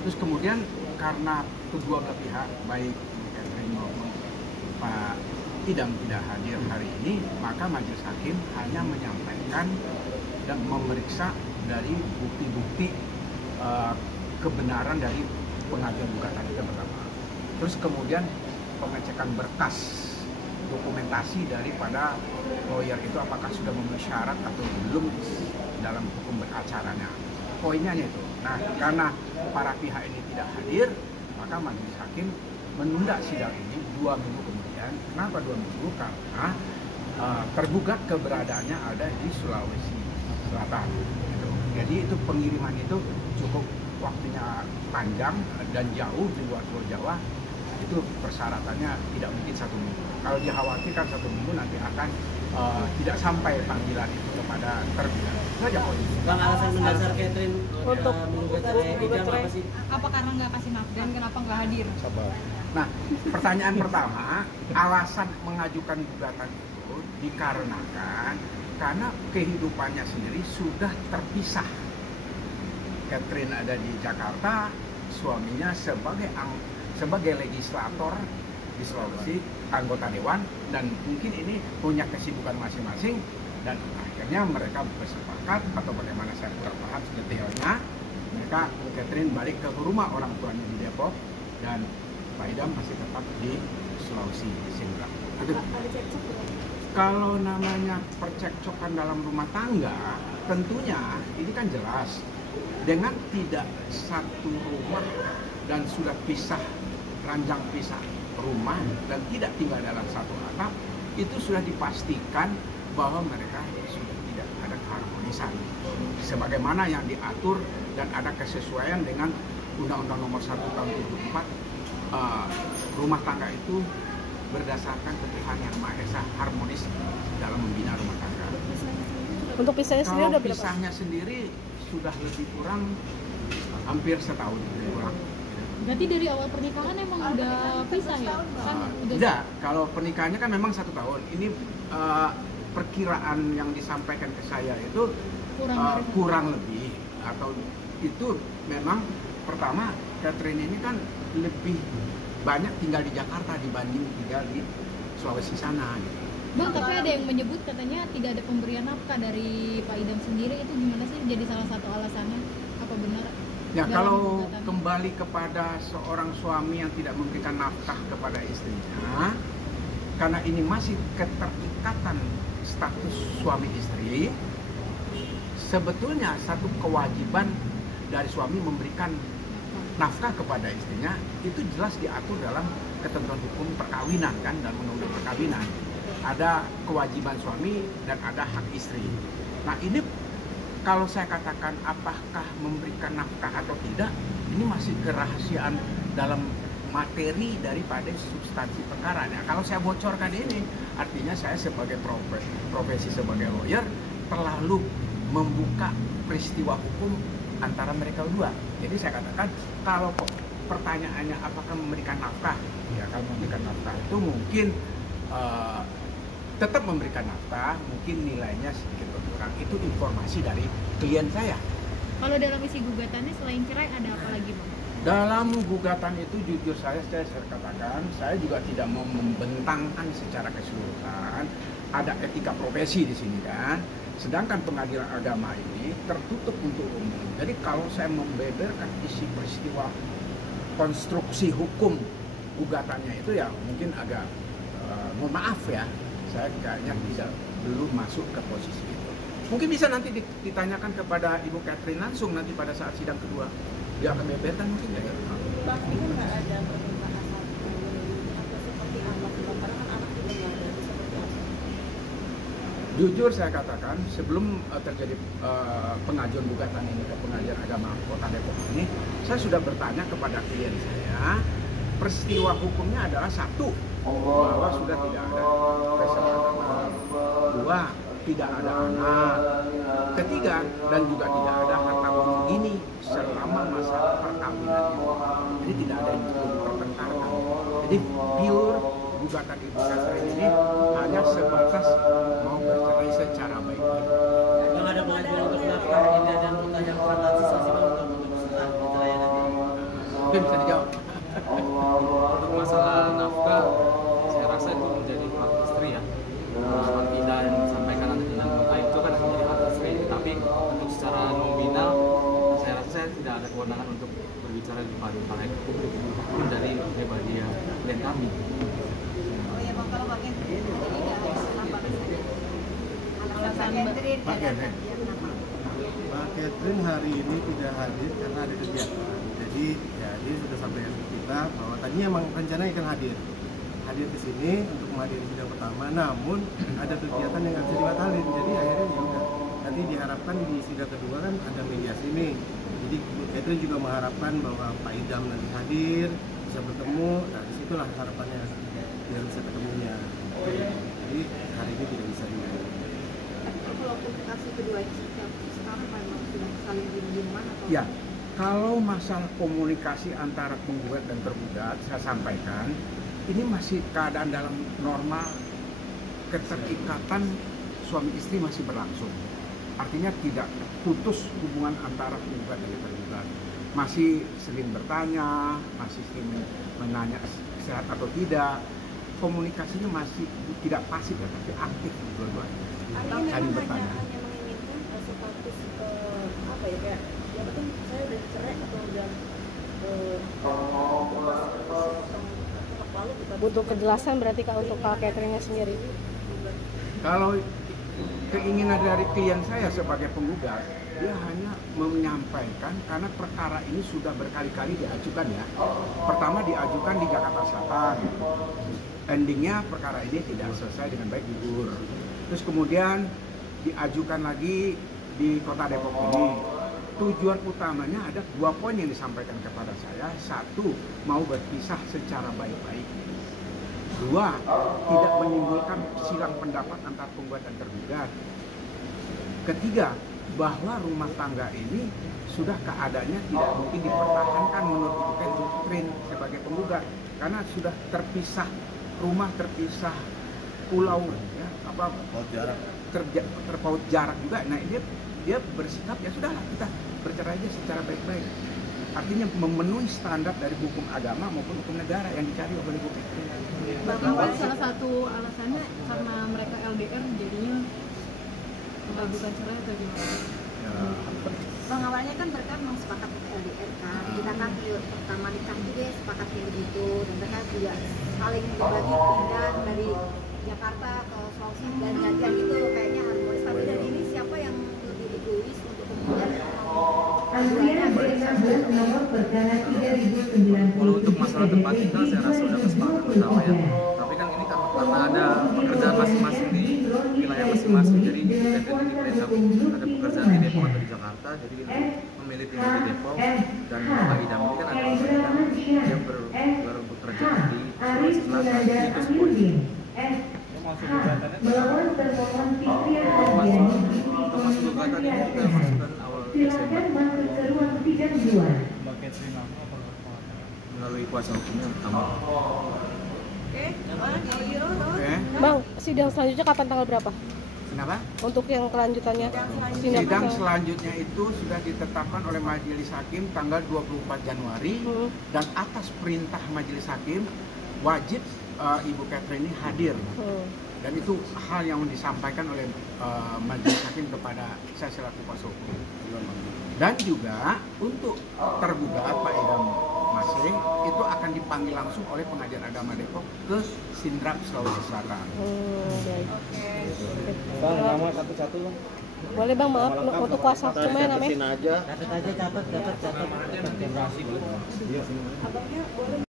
Terus kemudian karena kedua belah pihak, baik Catherine maupun Pak Idam tidak hadir hari ini, maka majelis hakim hanya menyampaikan dan memeriksa dari bukti-bukti kebenaran dari pengajuan gugatan itu pertama. Terus kemudian pengecekan berkas dokumentasi daripada lawyer itu apakah sudah memenuhi syarat atau belum dalam hukum beracaranya. Poinnya itu. Nah, karena para pihak ini tidak hadir, maka majelis hakim menunda sidang ini 2 minggu kemudian. Kenapa 2 minggu? Karena tergugat keberadaannya ada di Sulawesi Selatan. Gitu. Jadi itu pengiriman itu cukup waktunya panjang dan jauh di luar Pulau Jawa. Itu persyaratannya tidak mungkin 1 minggu. Kalau dikhawatirkan 1 minggu nanti akan tidak sampai panggilan itu kepada tergugat. Itu aja poin. Bang, alasan mendasar Catherine untuk menggugat cerai Idam apa sih? Apa karena nggak kasih nafkah dan kenapa nggak hadir? Sabar. Nah, pertanyaan pertama, alasan mengajukan gugatan itu dikarenakan karena kehidupannya sendiri sudah terpisah. Catherine ada di Jakarta, suaminya sebagai legislator di Sulawesi, anggota dewan, dan mungkin ini punya kesibukan masing-masing, dan akhirnya mereka bersepakat atau bagaimana saya kurang paham detailnya, mereka Catherine balik ke rumah orang tuanya di Depok dan Pak Idam masih tetap di Sulawesi Sindrang. Kalau namanya percekcokan dalam rumah tangga, tentunya ini kan jelas dengan tidak satu rumah dan sudah pisah, ranjang pisah rumah dan tidak tinggal dalam satu atap, itu sudah dipastikan bahwa mereka sudah tidak ada keharmonisan sebagaimana yang diatur dan ada kesesuaian dengan Undang-Undang Nomor 1 Tahun 74. Rumah tangga itu berdasarkan ketuhanan yang Maha Esa, harmonis dalam membina rumah tangga. Untuk pisahnya sendiri Kalau udah berapa? pisahnya sendiri sudah lebih kurang hampir setahun lebih kurang. Berarti dari awal pernikahan emang udah pisah ya? Kan udah. Tidak, kalau pernikahannya kan memang 1 tahun. Ini perkiraan yang disampaikan ke saya itu kurang lebih, atau itu memang pertama Catherine ini kan lebih banyak tinggal di Jakarta dibanding tinggal di Sulawesi sana. Gitu. Bang, tapi ada yang menyebut katanya tidak ada pemberian nafkah dari Pak Idam sendiri, itu gimana sih jadi salah satu alasannya? Apa benar? Ya, kalau kembali kepada seorang suami yang tidak memberikan nafkah kepada istrinya, karena ini masih keterikatan status suami istri, sebetulnya satu kewajiban dari suami memberikan nafkah kepada istrinya itu jelas diatur dalam ketentuan hukum perkawinan kan, dan undang-undang perkawinan. Ada kewajiban suami dan ada hak istri. Nah, ini kalau saya katakan apakah memberikan nafkah atau tidak, ini masih kerahasiaan dalam materi daripada substansi perkara. Nah, kalau saya bocorkan ini, artinya saya sebagai profesi sebagai lawyer terlalu membuka peristiwa hukum antara mereka berdua. Jadi saya katakan kalau pertanyaannya apakah memberikan nafkah, ya kalau memberikan nafkah itu mungkin tetap memberikan nafkah, mungkin nilainya sedikit berkurang. Itu informasi dari klien saya. Kalau dalam isi gugatannya selain cerai ada apa lagi, Bang? Dalam gugatan itu jujur saya katakan, saya juga tidak mau membentangkan secara keseluruhan. Ada etika profesi di sini kan. Sedangkan pengadilan agama ini tertutup untuk umum. Jadi kalau saya membeberkan isi peristiwa konstruksi hukum gugatannya itu ya mungkin agak mohon maaf ya, saya kayaknya belum masuk ke posisi itu. Mungkin bisa nanti ditanyakan kepada Ibu Catherine langsung nanti pada saat sidang kedua. Dia akan membeberkan mungkin ya. Bang, ini kan nggak ada permintaan atau seperti apa sih Bang? Karena kan anak juga nggak ada seperti apa. Jujur saya katakan, sebelum terjadi pengajuan gugatan ini ke Pengadilan Agama Kota Depok ini, saya sudah bertanya kepada klien saya, peristiwa hukumnya adalah satu, bahwa sudah tidak ada kesepakatan, dua, tidak ada anak, ketiga, dan juga tidak ada harta warisan ini selama masa perkawinan itu. Jadi tidak ada yang perlu dipertengkarkan. Jadi pure gugatan Ibu Catherine ini hanya sebatas mau bercerai secara baik-baik. Bang, ada pengajuan untuk nafkah Indah dan Muta yang fantastis sih Bang untuk setelah perceraian nanti? Mungkin bisa dijawab. Untuk masalah nafkah, saya rasa itu menjadi hak istri ya. Tidak yang disampaikan nanti dalam nafkah itu kan menjadi hak istri. Tapi untuk secara nominal, saya rasa saya tidak ada kewenangan untuk berbicara di depan halayak publik. Itu dari pribadi klien kami. Oh ya bang, kalau bagian ini nggak kenapa alasan Catherine Pak Catherine. Mbak Catherine hari ini tidak hadir karena ada kegiatan. Jadi ya dia sudah sampaikan ke kita bahwa tadinya emang rencananya akan hadir ke sini untuk menghadiri sidang pertama, namun ada kegiatan yang nggak bisa dibatalin. Jadi akhirnya ya udah. Nanti diharapkan di sidang kedua kan ada mediasi ini. Jadi Bu Catherine juga mengharapkan bahwa Pak Idam nanti hadir, bisa bertemu. Nah disitulah harapannya biar bisa ketemunya. Jadi hari ini tidak bisa dihadir. Kalau komunikasi kedua itu sekarang memang sudah saling diem-dieman atau? Ya, kalau masalah komunikasi antara penggugat dan tergugat, saya sampaikan, ini masih keadaan dalam normal, keterikatan suami istri masih berlangsung. Artinya tidak putus hubungan antara penggugat dan tergugat. Masih sering bertanya, masih sering menanya sehat atau tidak. Komunikasinya masih tidak pasif ya, tapi aktif dua-duanya. Artinya Saling memang bertanya. hanya menginginkan status apa ya kayak ya betul saya udah cerai atau udah Butuh kejelasan berarti Kak untuk Kak Catherine-nya sendiri. Kalau keinginan dari klien saya sebagai penggugat, dia hanya menyampaikan karena perkara ini sudah berkali-kali diajukan ya. Pertama diajukan di Jakarta Selatan, endingnya perkara ini tidak selesai dengan baik, gugur. Terus kemudian diajukan lagi di Kota Depok ini. Tujuan utamanya ada 2 poin yang disampaikan kepada saya. 1, mau berpisah secara baik-baik. 2, tidak menimbulkan silang pendapat antar penggugat dan tergugat. Ketiga, bahwa rumah tangga ini sudah keadaannya tidak mungkin dipertahankan menurut Ibu Catherine sebagai penggugat karena sudah terpisah rumah, terpisah pulau ya, terpaut jarak juga. Nah dia bersikap ya sudahlah kita bercerai aja secara baik-baik. Artinya memenuhi standar dari hukum agama maupun hukum negara yang dicari oleh Ibu Catherine. Bahkan salah satu alasannya karena mereka LDR jadinya mengabulkan cerai atau gimana? Ya, Bang awalnya kan mereka memang sepakat LDR kan. Kita kan pertama nikah juga sepakat kayak begitu dan mereka juga saling berbagi pindah dari Jakarta ke Sulawesi dan jajan gitu kayaknya harmonis. Tapi dari ini siapa yang lebih egois untuk kemudian Kalau untuk masalah tempat tinggal, saya rasa sudah kesepakatan bersama ya. Tapi kan ini karena ada pekerjaan masing-masing di wilayah masing-masing. Jadi kita di Depok ada pekerjaan di Depok atau di Jakarta. Jadi kita memilih tinggal di Depok. Dan Pak Idam ini kan ada pekerjaan dia baru bekerja di Sulawesi Selatan. Itu semuanya. Masuk gugatan ini kita masukkan awal Desember melalui kuasa hukumnya utama. Oke. Bang, sidang selanjutnya kapan tanggal berapa? Kenapa? Untuk yang kelanjutannya Sidang selanjutnya itu sudah ditetapkan oleh Majelis Hakim tanggal 24 Januari dan atas perintah Majelis Hakim wajib Ibu Catherine ini hadir. Dan itu hal yang disampaikan oleh Majelis Hakim kepada saya selaku kuasa hukum. Dan juga untuk tergugat Pak Idam Masih itu akan dipanggil langsung oleh Pengadilan Agama Depok ke Sindrak Sulawesi Selatan. Bang, nama satu-satu bang. Boleh Bang, maaf untuk kuasa hukumnya namanya. Catat aja, catat. Abangnya boleh